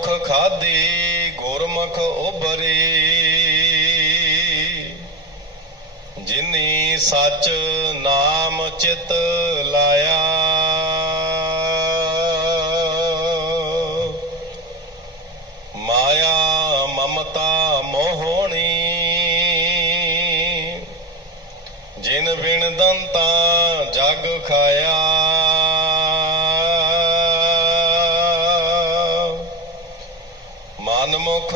ਮਨਮੁਖ ਖਾਦੀ ਗੁਰਮੁਖ ਉਬਰੀ ਜਿਨੀ ਸੱਚ ਨਾਮ ਚਿਤ ਲਾਇਆ। ਮਾਇਆ ਮਮਤਾ ਮੋਹਣੀ। ਜਿਨ ਬਿਨ ਦੰਤਾ ਜਗ ਖਾਇਆ। ਮਨਮੁਖ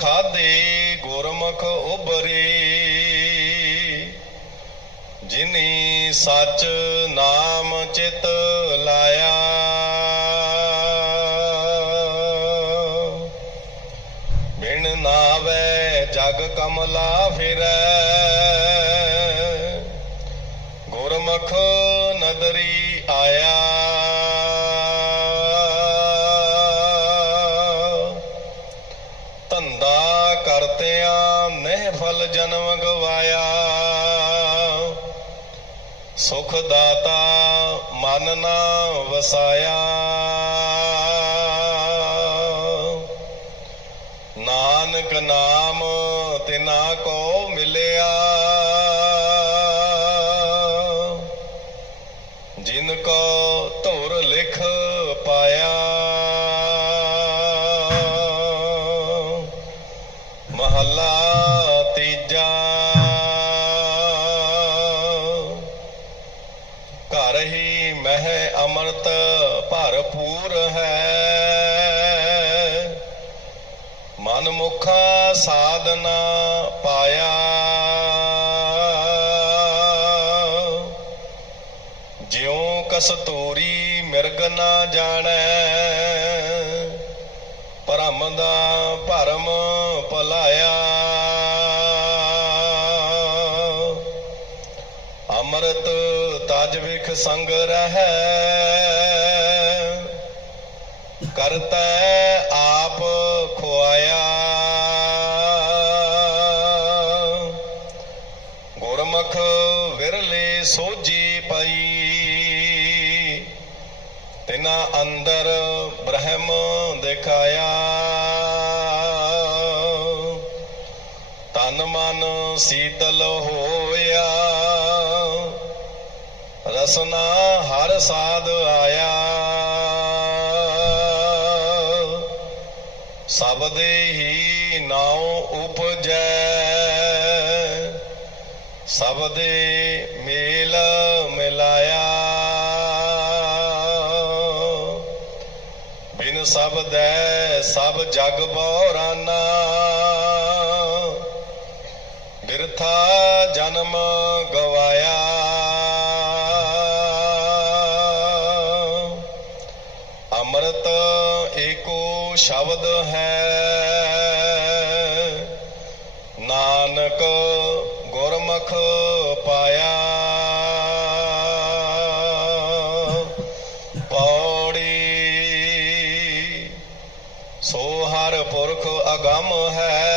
ਖਾਦੀ, ਗੁਰਮੁਖ ਉਬਰੀ ਜਿਨੀ ਸੱਚ ਨਾਮ ਚਿਤ ਲਾਇਆ। ਬਿਨ ਨਾਵੇ ਜਗ ਕਮਲਾ ਫਿਰੈ। ਗੁਰਮੁਖ ਨਦਰੀ ਆਇਆ। ਦਾਤਾ ਮਨ ਨਾ ਵਸਾਇਆ। ਨਾਨਕ ਨਾਮ ਤਿਨਾ ਕੋ ਮਿਲਿਆ। ਅਮਰਤ ਭਰਪੂਰ ਹੈ। ਮਨ ਮੁਖਾ ਸਾਧਨਾ ਪਾਇਆ। ਜਿਉ ਕਸਤੂਰੀ ਮਿਰਗ ਨਾ ਜਾਣੈ, ਭਰਮ ਦਾ ਭਰਮ ਅੰਮ੍ਰਿਤ ਤਜ ਵਿਖ ਸੰਗ ਰਹੈ। ਕਰਤੈ ਆਪ ਖੁਆਇਆ। ਗੁਰਮੁਖ ਵਿਰਲੇ ਸੋਜੀ ਪਈ। ਤਿਨਾ ਅੰਦਰ ਬ੍ਰਹਮ ਦਿਖਾਇਆ। ਤਨ ਮਨ ਸੀਤਲ ਹੋਇਆ। ਰਸਨਾ ਹਰ ਸਾਧ ਆਇਆ। ਸਬਦੇ ਹੀ ਨਾਉ ਉਪਜੈ। ਸਬਦੇ ਮੇਲ ਮਿਲਾਇਆ। ਬਿਨ ਸਬਦੈ ਸਭ ਜਗ ਬੌਰਾਨਾ। ਬਿਰਥਾ ਜਨਮ ਗਵਾਇਆ। ਸ਼ਬਦ ਹੈ। ਨਾਨਕ ਗੁਰਮੁਖ ਪਾਇਆ। ਪੌੜੀ ਸੋ ਹਰ ਪੁਰਖ ਅਗੰਮ ਹੈ।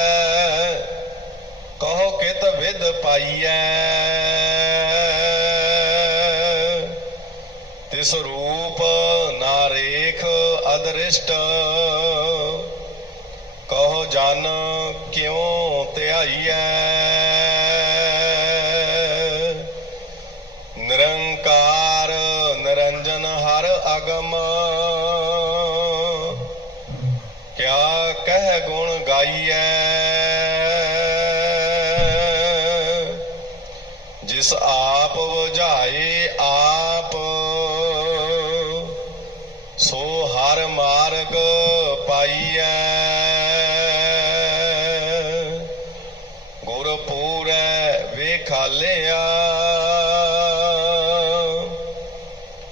ਕਹੋ ਕਿਤ ਵਿਦ ਪਾਈਐ। ਤਿਸ ਰੂਪ ਨਾਰੇਖ ਅਦ੍ਰਿਸ਼ਟ। ਕਹੋ ਜਨ ਕਿਉ ਵੇਖਾਲਿਆ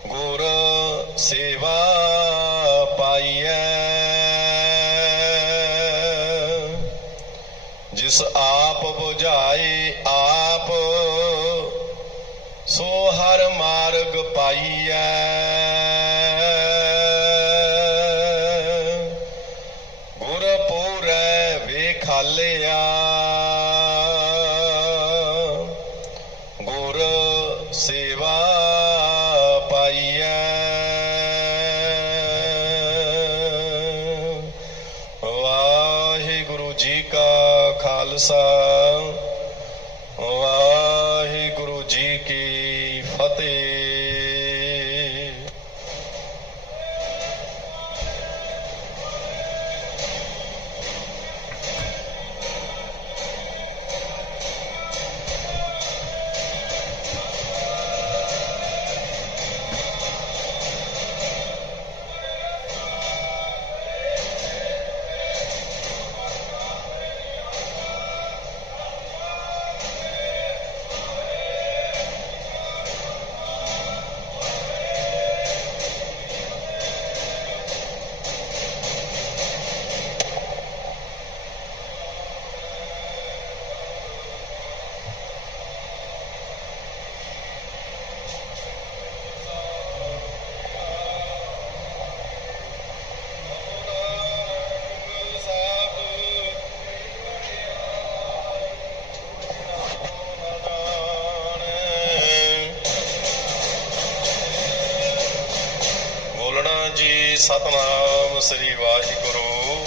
ਗੁਰ ਸੇਵਾ ਪਾਈਐ। ਜਿਸ ਖਾਲਸਾ ਸਤਨਾਮ ਸ੍ਰੀ ਵਾਹਿਗੁਰੂ।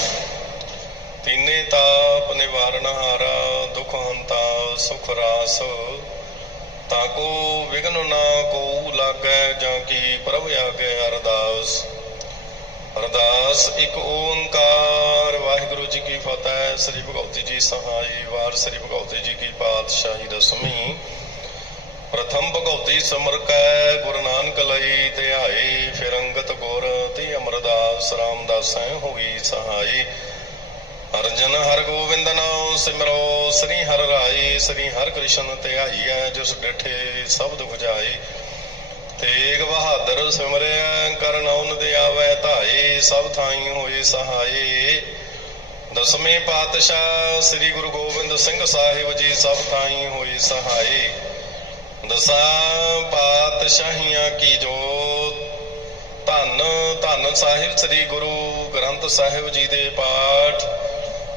ਤੀਨੇ ਤਾਪ ਨਿਵਾਰਨ ਹਾਰਾ, ਦੁਖ ਹੰਤਾ ਸੁਖ ਰਾਸ। ਤਾਕੋ ਵਿਗਨ ਨਾ ਕੋ ਲਾਗੈ, ਜਾਂ ਕੀ ਪ੍ਰਭ ਆਗੇ ਅਰਦਾਸ। ਅਰਦਾਸ ਇੱਕ ਓੰਕਾਰ। ਵਾਹਿਗੁਰੂ ਜੀ ਕੀ ਫਤਿਹ। ਸ੍ਰੀ ਭਗਵਤੀ ਜੀ ਸਹਾਈ ਵਾਰ। ਸ੍ਰੀ ਭਗਵਤੀ ਜੀ ਕੀ ਪਾਤਸ਼ਾਹੀ ਦਸਵੀਂ। ਪ੍ਰਥਮ ਭਗਉਤੀ ਸਿਮਰ ਕੈ, ਗੁਰੂ ਨਾਨਕ ਲਈ ਧਿਆਏ ਫਿਰ ਅੰਗਤ ਗੁਰ ਤੇ ਅਮਰਦਾਸ ਰਾਮਦਾਸੈ ਹੋਈ ਸਹਾਈ। ਅਰਜਨ ਹਰ ਗੋਬਿੰਦ ਨਾਮ ਸਿਮਰੋ, ਸ੍ਰੀ ਹਰਿ ਰਾਏ ਸ੍ਰੀ ਹਰਿ ਕ੍ਰਿਸ਼ਨ ਧਿਆਈਐ ਜਿਸ ਡਿਠੇ ਸਬਦ 부ਝਾਏ ਤੇਗ ਬਹਾਦਰ ਸਿਮਰਿਆ ਕਰਨ ਔਨ ਦੇ ਆਵੈ ਧਾਏ ਸਭ ਥਾਈ ਹੋਏ ਸਹਾਏ ਦਸਵੇਂ ਪਾਤਸ਼ਾਹ ਸ੍ਰੀ ਗੁਰੂ ਗੋਬਿੰਦ ਸਿੰਘ ਸਾਹਿਬ ਜੀ ਸਭ ਥਾਈ ਹੋਏ ਸਹਾਏ ਦਸਾਂ ਪਾਤਸ਼ਾਹੀਆਂ ਕੀ ਜੋਤ ਧੰਨ ਧੰਨ ਸਾਹਿਬ ਸ੍ਰੀ ਗੁਰੂ ਗ੍ਰੰਥ ਸਾਹਿਬ ਜੀ ਦੇ ਪਾਠ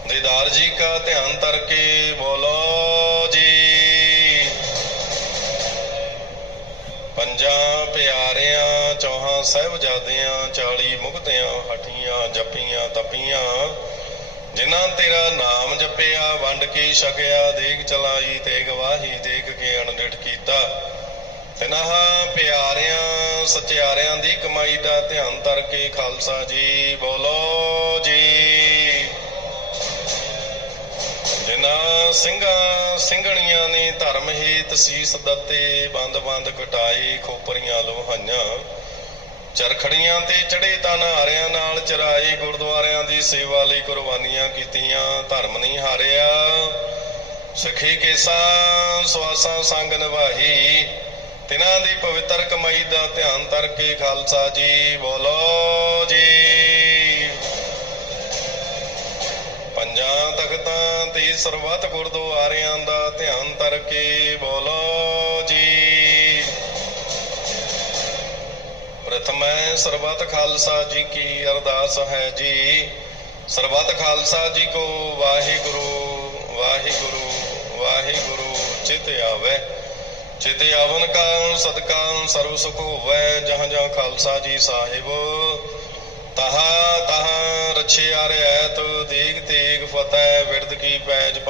ਦੀਦਾਰ ਜੀ ਕਾ ਧਿਆਨ ਧਰ ਬੋਲੋ ਜੀ। ਪੰਜਾਂ ਪਿਆਰਿਆਂ, ਚੌਹਾਂ ਸਹਿਬਜ਼ਾਦਿਆਂ 40 ਮੁਕਤਿਆਂ ਹਟੀਆਂ ਜਪੀਆਂ ਤਪੀਆਂ ਜਿਨ੍ਹਾਂ ਤੇਰਾ ਨਾਮ ਜਪਿਆ, ਵੰਡ ਕੇ ਛਕਿਆ, ਦੇਖ ਚਲਾਈ ਤੇ ਗਵਾਹੀ ਦੇਖ ਕੇ ਅਣਡਿਠ ਕੀਤਾ। ਤਿਨ੍ਹਾਂ ਪਿਆਰਿਆਂ, ਸਚਿਆਰਿਆਂ ਦੀ ਕਮਾਈ ਦਾ ਧਿਆਨ ਧਰ ਕੇ ਖਾਲਸਾ ਜੀ, ਬੋਲੋ ਜੀ। ਜਿਨ੍ਹਾਂ ਸਿੰਘਾਂ, ਸਿੰਘਣੀਆਂ ਨੇ ਧਰਮ ਹੇਤ ਸੀਸ ਦਿੱਤੇ, ਬੰਦ-ਬੰਦ ਕਟਾਏ ਖੋਪਰੀਆਂ ਲੋਹਾਈਆਂ। ਚਰਖੜੀਆਂ ਤੇ ਚੜੇ ਤਾਂ ਹਾਰਿਆਂ ਨਾਲ ਚਰਾਏ ਗੁਰਦੁਆਰਿਆਂ ਦੀ ਸੇਵਾ ਲਈ ਕੁਰਬਾਨੀਆਂ ਕੀਤੀਆਂ, ਧਰਮ ਨਹੀਂ ਹਾਰਿਆ। ਸਖੀ ਕੇਸਾਂ, ਸਵਾਸਾਂ ਸੰਗ ਨਿਭਾਈ ਤਿਨਾਂ ਦੀ ਪਵਿੱਤਰ ਕਮਾਈ ਦਾ ਧਿਆਨ ਧਰ ਕੇ ਖਾਲਸਾ ਜੀ, ਬੋਲੋ ਜੀ। ਪੰਜਾਂ ਤਖਤਾਂ ਤੇ ਸਰਬੱਤ ਗੁਰਦੁਆਰਿਆਂ ਦਾ ਧਿਆਨ ਧਰ ਕੇ ਬੋਲੋ ਸਰਬਤ ਖਾਲਸਾ ਜੀ ਕੀ ਅਰਦਾਸ ਹੈ ਜੀ। ਸਰਬਤ ਖਾਲਸਾ ਜੀ ਕੋ ਵਾਹਿਗੁਰੂ ਵਾਹਿਗੁਰੂ ਵਾਹਿਗੁਰੂ, ਚਿਤ ਆਵੇ। ਚਿਤ ਆਵਨ ਕਾ ਸਦਕਾ ਸਰਬ ਸੁਖ ਹੋਵੇ, ਜਹਾਂ ਜਹਾਂ ਖਾਲਸਾ ਜੀ ਸਾਹਿਬ। ਤਹਾ ਤਹਾ ਰਛਿਆ ਰਹਿਤ ਦੇਗ ਤੇਗ ਫਤਿਹ ਵਿਰਦ ਕੀ ਪੈਜ ਪੰਥ